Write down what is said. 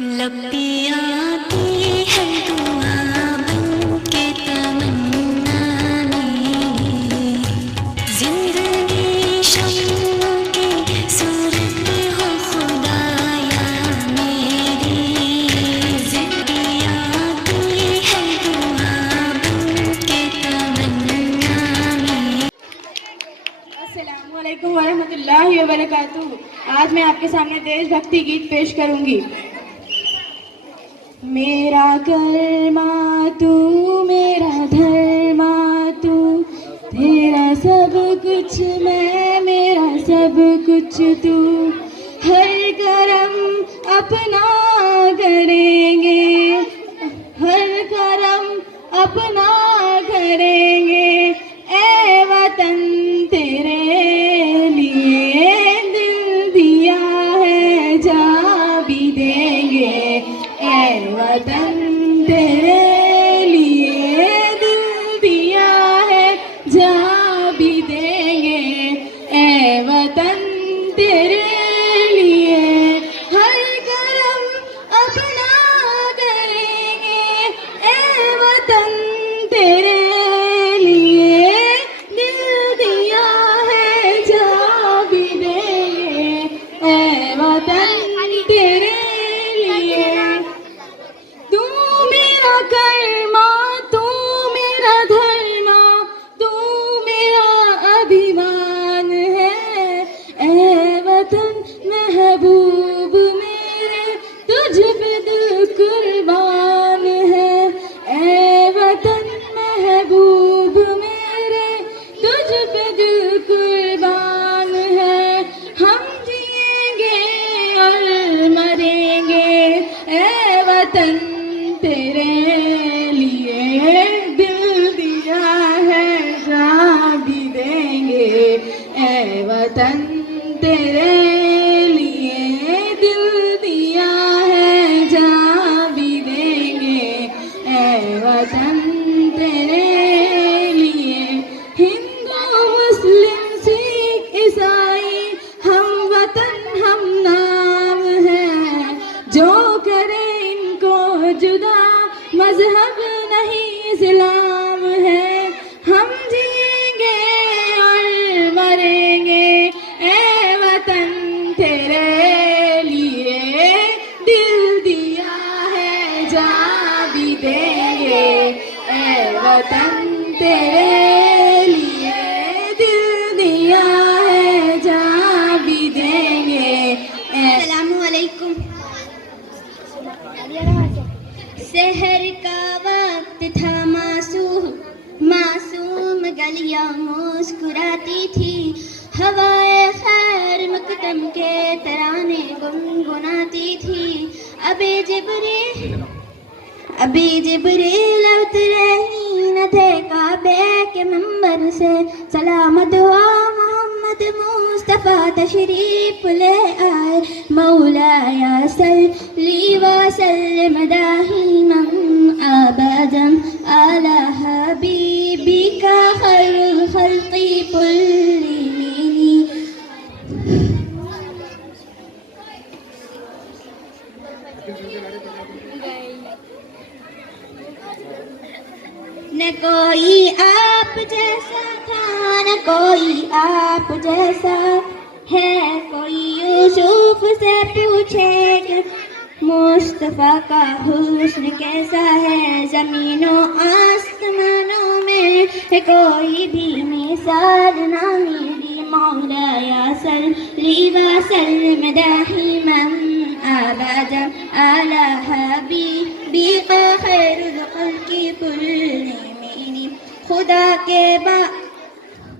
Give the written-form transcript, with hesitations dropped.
लब पे आती है दुआ बनके तमन्ना मेरी, जिंदगी शम्मों की सूरत हो खुदाया मेरी, जिंदगी आती है दुआ बनके तमन्ना मेरी। अस्सलामुअलैकुम वरहमतुल्लाहि वबरकातुहू। आज मैं आपके सामने देशभक्ति गीत पेश करूंगी। मेरा कर्मा तू, मेरा धर्मा तू, तेरा सब कुछ मैं, मेरा सब कुछ तू। हर करम अपना करेंगे, हर करम अपना करेंगे। ए वतन तेरे लिए दिल दिया है, जा भी देंगे। ए वतन तेरे लिए दिल दिया है, जा भी देंगे। ए वतन तेरे लिए हर करम अपना करेंगे। ए वतन तेरे लिए दिल दिया है, जा भी देंगे। ए वतन तेरे लिए तू मेरा कर्मा, तू मेरा धर्मा, तू मेरा अभिमान है। ए वतन महबूब मेरे, तुझ पे दिल कुर्बान है। ए वतन महबूब मेरे, तुझ पे दिल कुर्बान है। हम जिएंगे और मरेंगे, ए वतन तेरे लिए दिल दिया है, जा भी देंगे। ए वतन तेरे लिए दिल दिया है, जा भी देंगे। ए वतन तेरे लिए हिंदू मुस्लिम सिख ईसाई हम वतन हम नाम है। जो करे इनको जुदा मजहब नहीं इस्लाम है। हम जिएंगे और मरेंगे, ए वतन तेरे लिए दिल दिया है, जा भी देंगे। ए वतन तेरे लिए दिल दिया है, जा भी देंगे। अस्सलामुअलैकुम। शहर का वक्त था मासूम गलियां मुस्कुराती थी। हवाए खैर मकदम के तराने गुनगुनाती थी। अबे जिब्रील उतरे ही न थे काबे के मंबर से। सलामत हुआ मोहम्मद मुस्तफा तशरीफ ले आए। मौलाया सल्ली व सल्लिम दाइमन अबदन अला हबीबिका खैरुल खल्क़ि कुल्लिहिम। न कोई आप जैसा था, न कोई आप जैसा है। कोई यूसुफ से पूछे कि मुस्तफा का हुस्न कैसा है। ज़मीनों आसमानों में कोई भी मिसाल ना मेरी। मौलाया सल्ली व सल्लिम दाइमन अबदन अला हबीबिका खैरुल खल्क़ि कुल्लिहिम। खुदा के